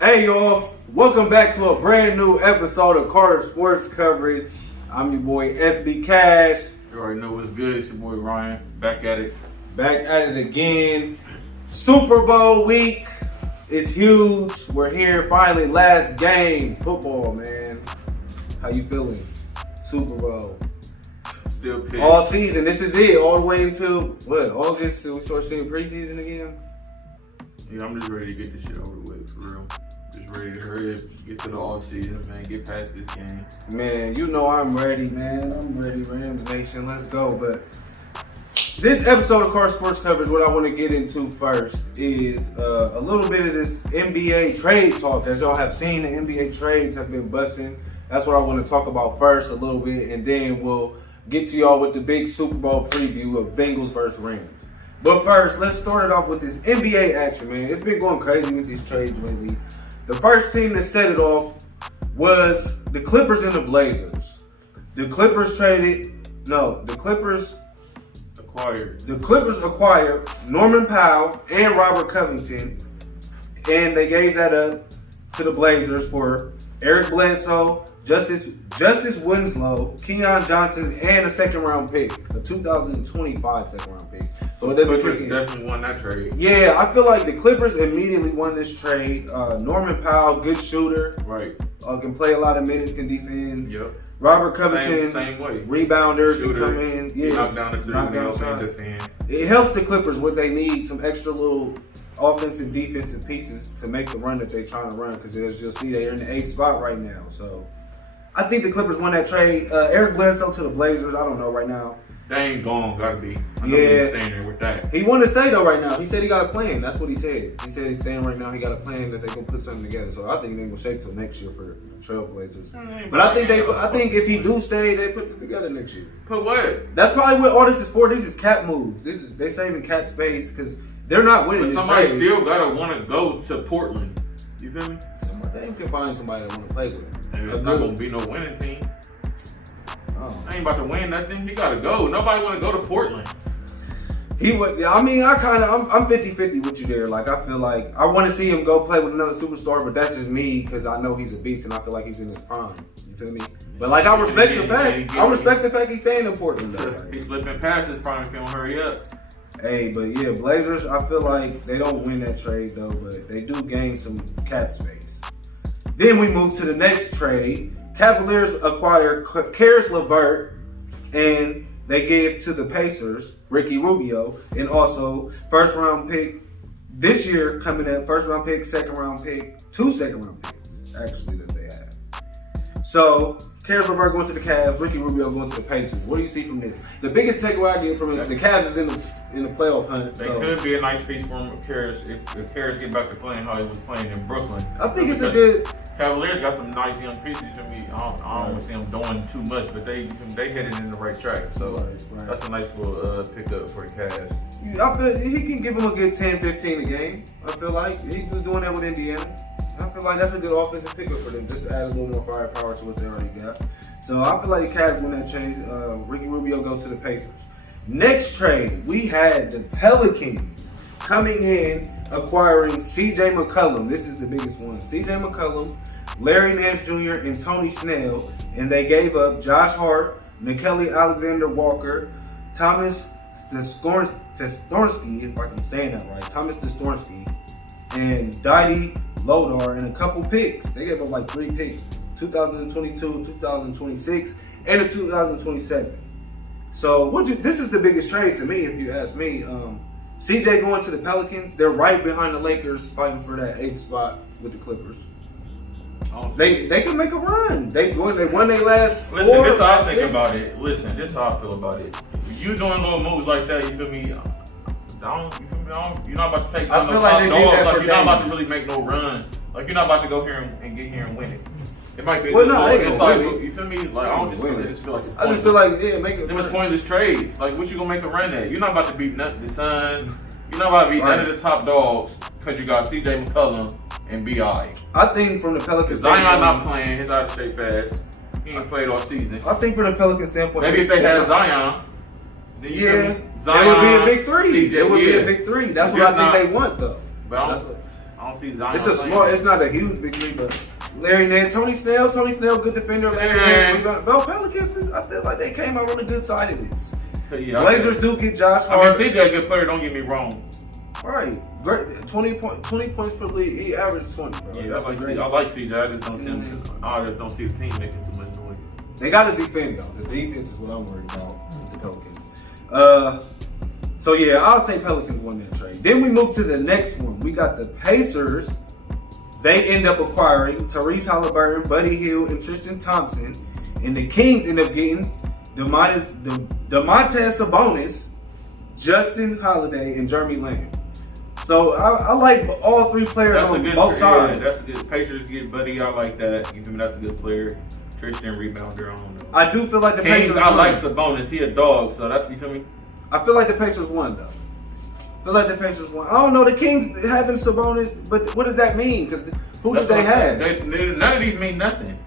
Hey y'all, welcome back to a brand new episode of Carter Sports Coverage. I'm your boy SB Cash. You already know what's good. It's your boy Ryan. Back at it. Back at it again. Super Bowl week is huge. We're here finally. Last game. Football, man. How you feeling? Super Bowl. Still pissed. All season. This is it. All the way into, August? So we start seeing preseason again? Yeah, I'm just ready to get this shit over with, for real. Just ready to hurry up, get to the off season, man. Get past this game. Man, you know I'm ready, man. I'm ready. Rams Nation, let's go. But this episode of Car Sports Coverage, what I want to get into first is a little bit of this NBA trade talk. As y'all have seen, the NBA trades have been busting. That's what I want to talk about first a little bit, and then we'll get to y'all with the big Super Bowl preview of Bengals versus Rams. But first, let's start it off with this NBA action, man. It's been going crazy with these trades lately. The first team that set it off was the Clippers and the Blazers. The Clippers acquired Norman Powell and Robert Covington, and they gave that up to the Blazers for Eric Bledsoe, Justice Winslow, Keon Johnson, and a second-round pick, a 2025 second-round pick. So it doesn't Clippers definitely won that trade. Yeah, I feel like the Clippers immediately won this trade. Norman Powell, good shooter. Right. Can play a lot of minutes, can defend. Yep. Robert Covington, same way. Rebounder, Shooter, can come in. Yeah, knock down the three, defend. It helps the Clippers what they need, some extra little offensive, defensive pieces to make the run that they're trying to run. Because as you'll see, they're in the 8th spot right now. So I think the Clippers won that trade. Eric Bledsoe to the Blazers. I don't know right now. They ain't gone, gotta be. I know he's staying there with that. He wanted to stay though right now. He said he got a plan. That's what he said. He said he's staying right now. He got a plan that they're gonna put something together. So I think they're gonna shake till next year for Trailblazers. But I think if he do stay, they put it together next year. Put what? That's probably what all this is for. This is cap moves. They saving cap space because they're not winning. But somebody still gotta want to go to Portland. You feel me? They can find somebody that want to play with him. And it's not gonna be no winning team. I ain't about to win nothing. He gotta go. Nobody want to go to Portland. He would. I mean, I'm 50-50 with you there. Like, I feel like I want to see him go play with another superstar, but that's just me because I know he's a beast and I feel like he's in his prime. You feel me? But like, I respect the fact. I respect the fact he's staying in Portland. He's slipping past his prime if he don't hurry up. Hey, but yeah, Blazers. I feel like they don't win that trade though, but they do gain some cap space. Then we move to the next trade. Cavaliers acquire Karis LeVert, and they gave to the Pacers Ricky Rubio, and also first round pick this year coming in, first round pick, second round pick, 2 second round picks actually that they have. So Karis LeVert going to the Cavs, Ricky Rubio going to the Pacers. What do you see from this? The biggest takeaway I get from this, the Cavs is in the playoff hunt. They could be a nice piece for Karis if Karis get back to playing how he was playing in Brooklyn. I think it's a good. Cavaliers got some nice young pieces to me. I don't want to see them doing too much, but they headed in the right track. So that's a nice little pickup for the Cavs. I feel he can give them a good 10-15 a game. I feel like he's doing that with Indiana. I feel like that's a good offensive pickup for them. Just to add a little more firepower to what they already got. So I feel like the Cavs win that change. Ricky Rubio goes to the Pacers. Next trade, we had the Pelicans coming in, acquiring C.J. McCollum. This is the biggest one. C.J. McCollum, Larry Nance Jr., and Tony Snell. And they gave up Josh Hart, Nickeil Alexander-Walker, Thomas Testorsky, if I'm saying that right, Thomas Testorsky, and Didi Lodar, and a couple picks. They gave up like 3 picks, 2022, 2026, and a 2027. So this is the biggest trade to me, if you ask me. CJ going to the Pelicans. They're right behind the Lakers, fighting for that 8th spot with the Clippers. They can make a run. They won their last. Listen, this is how I think about it. Listen, this is how I feel about it. If you doing little moves like that, you feel me? You're not about to take. I feel like they did that for you're not about to really make no run. Like you're not about to go here and get here and win it. It might be. Well, no, it's like you feel me? Like I just feel like it's pointless. I just feel like make it. It was pointless trades. Like what you gonna make a run at? You're not about to beat the Suns. You're not about to beat none of the top dogs because you got C.J. McCollum and B.I. I think from the Pelicans, Zion not playing. His out of shape ass. He ain't played all season. I think from the Pelicans standpoint, maybe if they had Zion. Yeah, Zion, it would be a big 3. CJ, it would be a big 3. That's what I think they want, though. But I I don't see Zion. It's a small. It's not a huge big league, but Larry Nance, Tony Snell, good defender. Larry Nance, no Pelicans. I feel like they came out on the good side of this. Yeah, Blazers do get Josh Hart. I mean, CJ a good player. Don't get me wrong. Right, great. 20 points per league. He averaged 20. Bro. Yeah, I like CJ. I just don't see him. I just don't see the team making too much noise. They got to defend though. The defense is what I'm worried about. The Pelicans. So yeah, I'll say Pelicans won that trade. Then we move to the next one. We got the Pacers. They end up acquiring Tyrese Halliburton, Buddy Hield, and Tristan Thompson. And the Kings end up getting Domantas Sabonis, Justin Holiday, and Jeremy Lamb. So I like all three players on both sides. Yeah, that's a good. Pacers get Buddy. I like that. You feel me? That's a good player. Tristan rebounder. I don't know. I do feel like the Kings, Pacers. I like Sabonis. He a dog. So that's, you feel me? I feel like the Pacers won though. I feel like the Pacers won. I don't know the Kings having Sabonis, but what does that mean? Because who did they have? None of these mean nothing.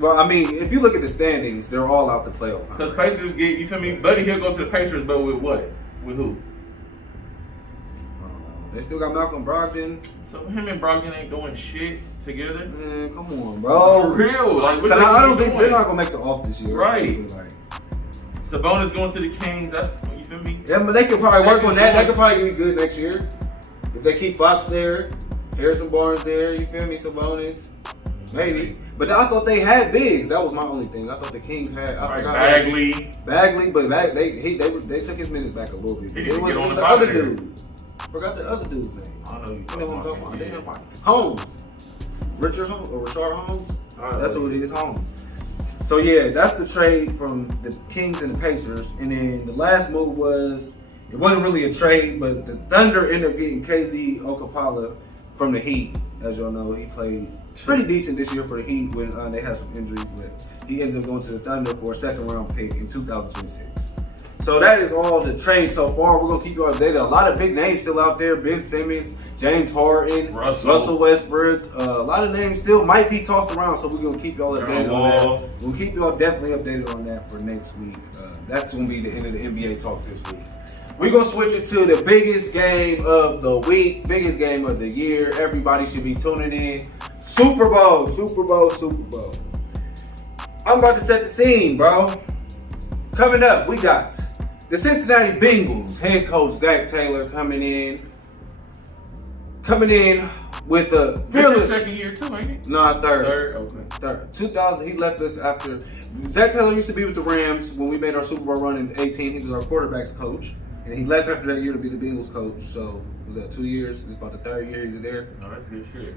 Well, I mean, if you look at the standings, they're all out the playoff. Because Pacers get, you feel me? Buddy, he'll go to the Pacers, but with what? With who? They still got Malcolm Brogdon. So him and Brogdon ain't doing shit together. Man, come on, bro. For real, like what so I don't think they're not gonna make the off this year. Right. Sabonis going to the Kings. That's, you feel me? Yeah, but they could probably work on that. They could probably be good next year if they keep Fox there, Harrison Barnes there. You feel me? Sabonis, maybe. But I thought they had bigs. That was my only thing. I thought the Kings had. I forgot Bagley, but they took his minutes back a little bit. It was the other dude. Forgot the other dude's name. I know you talking about. Holmes. Richard Holmes or Rashard Holmes. That's who it is, Holmes. So yeah, that's the trade from the Kings and the Pacers. And then the last move was, it wasn't really a trade, but the Thunder ended up getting KZ Okpala from the Heat. As y'all know, he played pretty decent this year for the Heat when they had some injuries, but he ends up going to the Thunder for a second-round pick in 2026. So that is all the trade so far. We're going to keep you updated. A lot of big names still out there. Ben Simmons, James Harden, Russell Westbrook. A lot of names still might be tossed around, so we're going to keep y'all updated on that. We'll keep y'all definitely updated on that for next week. That's going to be the end of the NBA talk this week. We're going to switch it to the biggest game of the week, biggest game of the year. Everybody should be tuning in. Super Bowl. I'm about to set the scene, bro. Coming up, we got the Cincinnati Bengals head coach Zach Taylor coming in with a fearless. Second year too, ain't it? No, third. Okay. Third. 2000. He left us after. Zach Taylor used to be with the Rams when we made our Super Bowl run in 2018. He was our quarterbacks coach, and he left after that year to be the Bengals coach. So was that 2 years? It's about the third year he's there. Oh, that's good shit.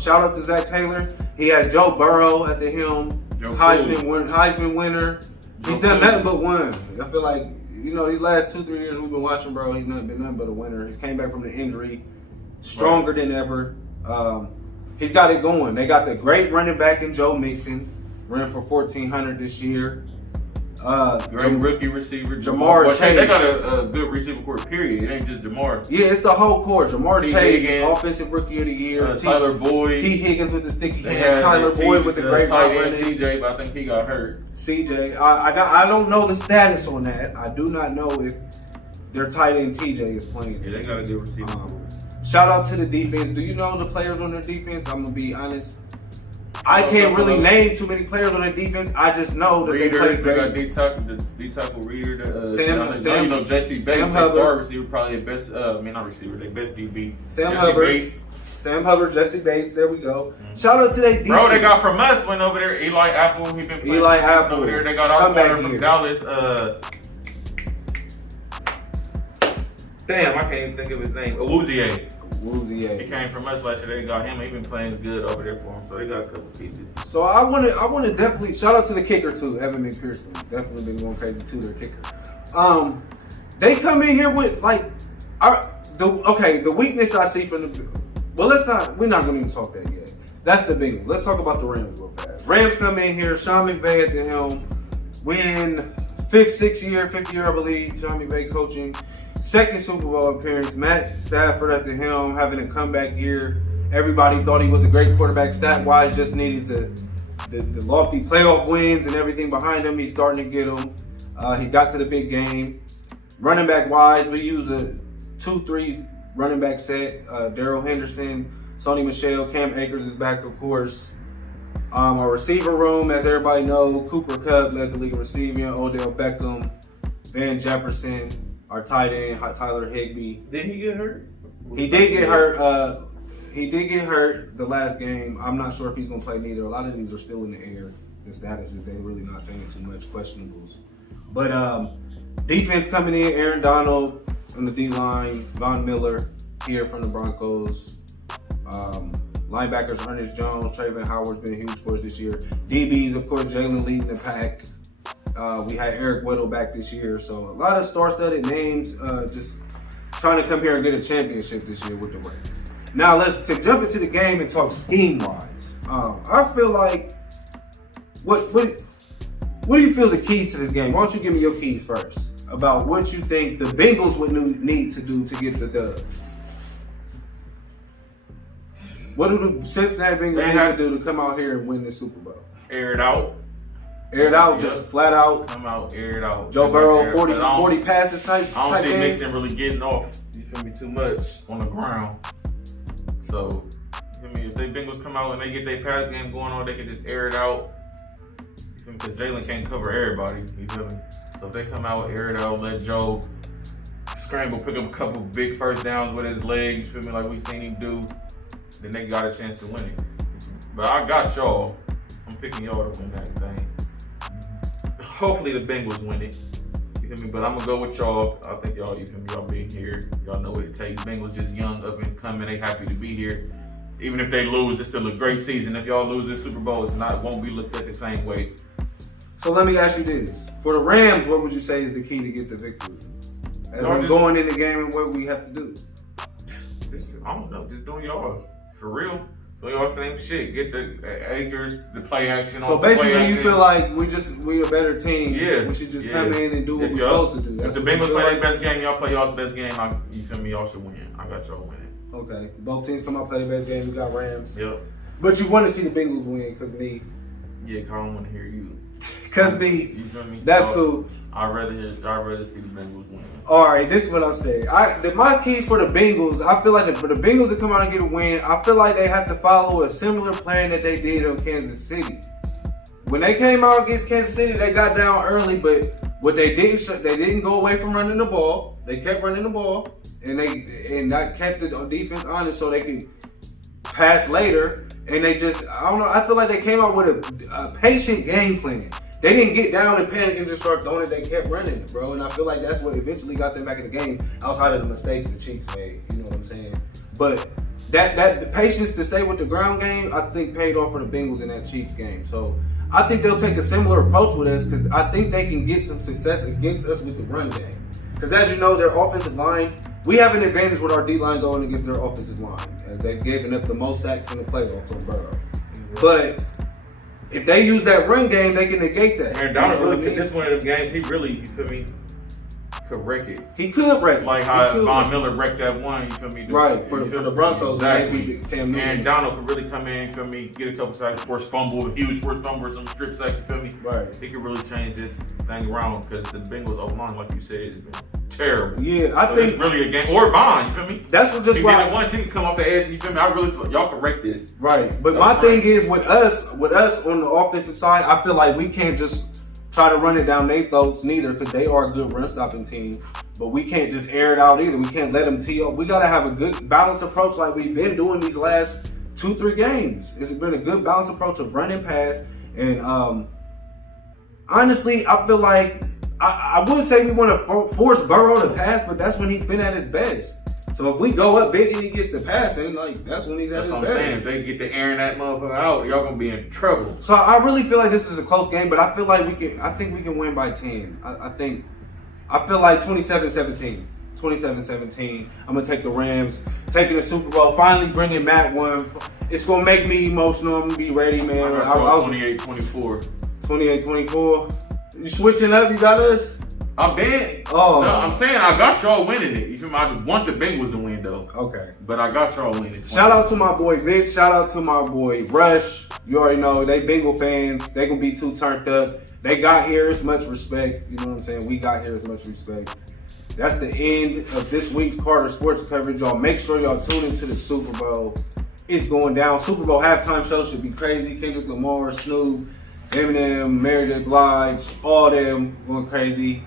Shout out to Zach Taylor. He has Joe Burrow at the helm. Heisman winner. He's done nothing but win. I feel like, you know, these last 2-3 years we've been watching, bro, he's been nothing but a winner. He's came back from the injury stronger than ever. He's got it going. They got the great running back in Joe Mixon, running for 1,400 this year. Great rookie receiver. Jamar Chase. They got a good receiver core, period. It ain't just Jamar. Yeah, it's the whole core. Jamar Chase, Higgins, offensive rookie of the year. Tyler Boyd. T. Higgins with the sticky hands. Tyler Boyd with the great tight running. end CJ, but I think he got hurt. CJ. I don't know the status on that. I do not know if their tight end TJ is playing. Yeah, they got a good receiver. Shout out to the defense. Do you know the players on their defense? I'm going to be honest. I can't really name too many players on their defense. I just know that Reader, they play great. They got D-tackle Reader. Sam, you know, Jesse Bates, their star receiver, probably the best, not receiver, their best DB. Sam Hubbard, Jesse Bates, there we go. Shout out to their defense. Bro, they got from us, went over there, Eli Apple, he been playing over there. They got our corner from Dallas, damn, I can't even think of his name. Awuzie. He came from us last year. They got him. He been playing good over there for him. So they got a couple pieces. So I want to definitely shout out to the kicker too, Evan McPherson. Definitely been going crazy too. Their kicker. They come in here with like the weakness I see from the. Well, we're not going to even talk that yet. That's the Bengals. Let's talk about the Rams real fast. Rams come in here. Sean McVay at the helm. Win fifth year, I believe. Sean McVay coaching. Second Super Bowl appearance, Matt Stafford at the helm, having a comeback year. Everybody thought he was a great quarterback. Stat-wise, just needed the lofty playoff wins and everything behind him. He's starting to get them. He got to the big game. Running back-wise, we use a 2-3 running back set. Darrell Henderson, Sony Michel, Cam Akers is back, of course. Our receiver room, as everybody knows, Cooper Kupp led the league in receiving, Odell Beckham, Van Jefferson, our tight end, Tyler Higbee. Did he get hurt? He did get hurt. He did get hurt the last game. I'm not sure if he's going to play neither. A lot of these are still in the air. The status is they're really not saying too much, questionables. But defense coming in, Aaron Donald on the D-line, Von Miller here from the Broncos. Linebackers, Ernest Jones, Trayvon Howard's been huge for us this year. DBs, of course, Jalen leading the pack. We had Eric Weddle back this year. So a lot of star-studded names just trying to come here and get a championship this year with the Rams. Now let's jump into the game and talk scheme-wise. I feel like, what do you feel the keys to this game? Why don't you give me your keys first about what you think the Bengals would need to do to get the dub? What do the Cincinnati Bengals need to do to come out here and win the Super Bowl? Air it out. Air it out, just flat out. Come out, air it out. Joe Burrow, 40 passes type I don't see game. Mixon really getting off. You feel me? Too much on the ground. So, you feel me? If they Bengals come out and they get their pass game going on, they can just air it out. You feel me? Because Jalen can't cover everybody. You feel me? So if they come out, air it out, let Joe scramble, pick up a couple big first downs with his legs. You feel me? Like we seen him do. Then they got a chance to win it. But I got y'all. I'm picking y'all to win that thing. Hopefully the Bengals win it. You feel me? But I'm gonna go with y'all. I think y'all, you feel me? Y'all being here. Y'all know what it takes. Bengals just young, up and coming. They happy to be here. Even if they lose, it's still a great season. If y'all lose the Super Bowl, won't be looked at the same way. So let me ask you this: for the Rams, what would you say is the key to get the victory? As we're going in the game and what we have to do. I don't know. Just doing y'all. For real. Doing y'all same shit. Get the Akers, the play action. So basically, you feel like we a better team. Yeah. We should just come in and do what we're supposed to do. If the Bengals play their best game, y'all play y'all's best game. You feel me? Y'all should win. I got y'all winning. Okay. Both teams come out play their best game. We got Rams. Yep. But you want to see the Bengals win because me. Yeah, cause I don't want to hear you. Because me. You feel me? That's cool. I'd rather see the Bengals win. All right, this is what I'm saying. My keys for the Bengals, I feel like for the Bengals to come out and get a win, I feel like they have to follow a similar plan that they did on Kansas City. When they came out against Kansas City, they got down early, but what they didn't go away from running the ball. They kept running the ball, and that kept the defense honest so they could pass later. And they just, I don't know, I feel like they came out with a patient game plan. They didn't get down and panic and just start throwing it. They kept running it, bro. And I feel like that's what eventually got them back in the game outside of the mistakes the Chiefs made. You know what I'm saying? But the patience to stay with the ground game, I think paid off for the Bengals in that Chiefs game. So I think they'll take a similar approach with us because I think they can get some success against us with the run game. Because as you know, their offensive line, we have an advantage with our D-line going against their offensive line as they've given up the most sacks in the playoffs on Burrow. But if they use that run game, they can negate that. Aaron Donald really, this one of them games, he really, you feel me, could wreck it. He could wreck it. Like how Von Miller wrecked that one, you feel me? Right, for the Broncos. Exactly. Aaron Donald could really come in, you feel me, get a couple sacks, force fumble, huge force fumble, some strip sacks, you feel me? Right. He could really change this thing around because the Bengals O-line, like you said, has been terrible. Yeah, I think it's really a game. Or Von, you feel me? That's what just why. Once he can come off the edge, you feel me? I really feel y'all can wreck this. Right, but my thing is with us on the offensive side, I feel like we can't just try to run it down their throats neither because they are a good run stopping team. But we can't just air it out either. We can't let them tee up. We gotta have a good balanced approach like we've been doing these last 2-3 games. It's been a good balanced approach of run and pass. And honestly, I feel like I would say we want to force Burrow to pass, but that's when he's been at his best. So if we go up big and he gets the passing, like that's when he's at his best. That's what I'm saying. If they get to airing that motherfucker out, y'all gonna be in trouble. So I really feel like this is a close game, but I feel like I think we can win by 10. I feel like 27-17. 27-17. I'm gonna take the Rams, taking the Super Bowl, finally bringing Matt one. It's gonna make me emotional. I'm gonna be ready, man. I was 28-24. 28-24. You switching up? You got us? I'm bad. Oh. No, I'm saying I got y'all winning it. You feel me? I just want the Bengals to win though. Okay. But I got y'all winning. Shout out to my boy Vic. Shout out to my boy Rush. You already know they Bengal fans. They gonna be too turned up. They got here as much respect. You know what I'm saying? We got here as much respect. That's the end of this week's Carter Sports coverage. Y'all make sure y'all tune into the Super Bowl. It's going down. Super Bowl halftime show should be crazy. Kendrick Lamar, Snoop, Eminem, Mary J. Blige, all them going crazy.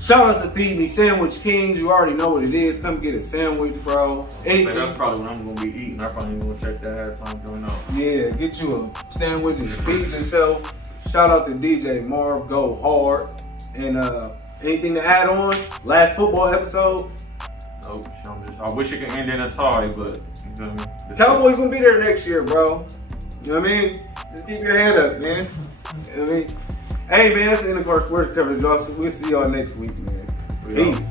Shout out to Feed Me Sandwich Kings. You already know what it is. Come get a sandwich, bro. Anything. Man, that's probably what I'm going to be eating. I probably ain't going to check that halftime joint out. Yeah, get you a sandwich and feed yourself. Shout out to DJ Marv. Go hard. And anything to add on? Last football episode? Nope. I wish it could end in a tie, but you feel me? The Cowboys going to be there next year, bro. You know what I mean? Just keep your head up, man. You know what I mean? Hey, man, that's the end of our sports coverage, y'all. So we'll see y'all next week, man. Peace.